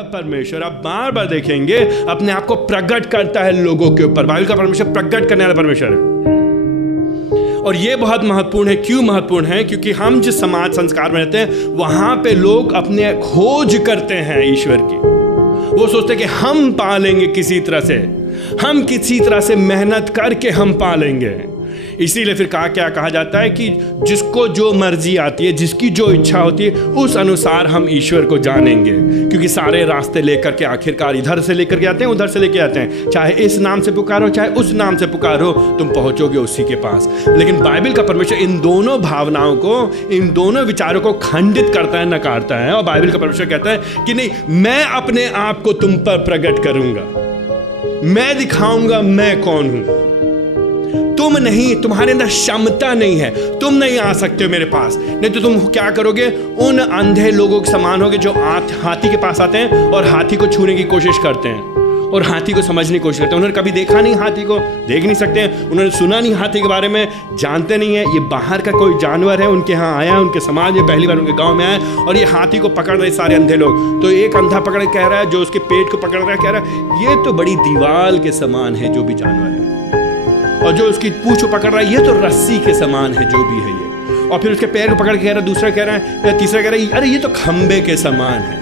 का परमेश्वर आप बार बार देखेंगे अपने आप को प्रकट करता है लोगों के ऊपर। बाइबल का परमेश्वर प्रकट करने वाला परमेश्वर है। और ये बहुत महत्वपूर्ण है। क्यों महत्वपूर्ण है? क्योंकि हम जिस समाज संस्कार में रहते हैं वहां पे लोग अपने खोज करते हैं ईश्वर की। वो सोचते हैं कि हम पालेंगे किसी तरह से, हम किसी तरह से मेहनत करके हम पालेंगे। इसीलिए फिर क्या कहा जाता है कि जिसको जो मर्जी आती है, जिसकी जो इच्छा होती है, उस अनुसार हम ईश्वर को जानेंगे। क्योंकि सारे रास्ते लेकर के आखिरकार इधर से लेकर के आते हैं, उधर से लेके आते हैं। चाहे इस नाम से पुकारो, चाहे उस नाम से पुकारो, तुम पहुंचोगे उसी के पास। लेकिन बाइबल का परमेश्वर इन दोनों भावनाओं को, इन दोनों विचारों को खंडित करता है, नकारता है। और बाइबल का परमेश्वर कहता है कि नहीं, मैं अपने आप को तुम पर प्रकट करूंगा, मैं दिखाऊंगा मैं कौन हूं। तुम नहीं, तुम्हारे अंदर क्षमता नहीं है, तुम नहीं आ सकते हो मेरे पास। नहीं तो तुम क्या करोगे? उन अंधे लोगों के समान होगे जो हाथी के पास आते हैं और हाथी को छूने की कोशिश करते हैं और हाथी को समझने की कोशिश करते हैं। उन्होंने कभी देखा नहीं, हाथी को देख नहीं सकते हैं, उन्होंने सुना नहीं हाथी के बारे में, जानते नहीं है ये बाहर का कोई जानवर है, उनके यहाँ आया, उनके समाज में पहली बार उनके गाँव में आया और ये हाथी को पकड़ रहे सारे अंधे लोग। तो एक अंधा पकड़ कह रहा है, जो उसके पेट को पकड़ रहा है, कह रहा है ये तो बड़ी दीवार के समान है जो भी जानवर है, और जो उसकी पूंछ को पकड़ रहा है ये तो रस्सी के समान है जो भी है ये। और फिर उसके पैर को पकड़ के कह रहा है, दूसरा कह रहा है, तीसरा कह रहा है अरे ये तो खंबे के समान है।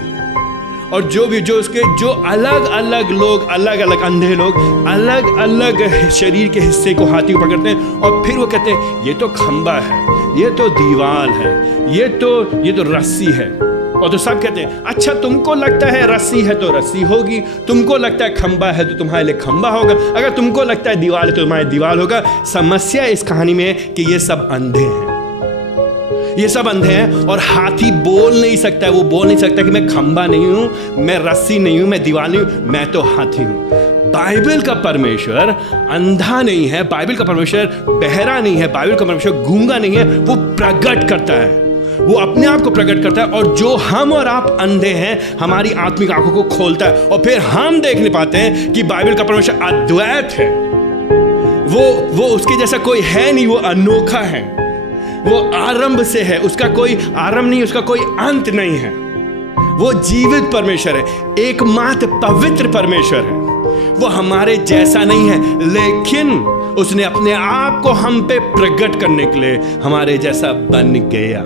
और जो भी, जो उसके जो अलग अलग लोग, अलग अलग अंधे लोग अलग अलग शरीर के हिस्से को हाथी को पकड़ते हैं और फिर वो कहते हैं ये तो खंबा है, ये तो दीवार है, ये तो रस्सी है। और तो सब कहते हैं अच्छा तुमको लगता है रस्सी है तो रस्सी होगी, तुमको लगता है खंबा है तो तुम्हारे लिए खंबा होगा, अगर तुमको लगता है दीवार है तो तुम्हारे दीवार होगा। समस्या इस कहानी में है कि ये सब अंधे हैं, ये सब अंधे हैं। और हाथी बोल नहीं सकता है, वो बोल नहीं सकता कि मैं खंबा नहीं हूं, मैं रस्सी नहीं हूं, मैं दीवार नहीं हूं, मैं तो हाथी हूं। बाइबल का परमेश्वर अंधा नहीं है, बाइबल का परमेश्वर बहरा नहीं है, बाइबल का परमेश्वर गूंगा नहीं है, वो प्रकट करता है, वो अपने आप को प्रकट करता है। और जो हम और आप अंधे हैं, हमारी आत्मिक आंखों को खोलता है और फिर हम देख नहीं पाते हैं कि बाइबल का परमेश्वर अद्वैत है, वो उसके जैसा कोई है नहीं, वो अनोखा है, वो आरंभ से है, उसका कोई आरंभ नहीं, उसका कोई अंत नहीं है। वो जीवित परमेश्वर है, एकमात्र पवित्र परमेश्वर है। वो हमारे जैसा नहीं है, लेकिन उसने अपने आप को हम पे प्रकट करने के लिए हमारे जैसा बन गया।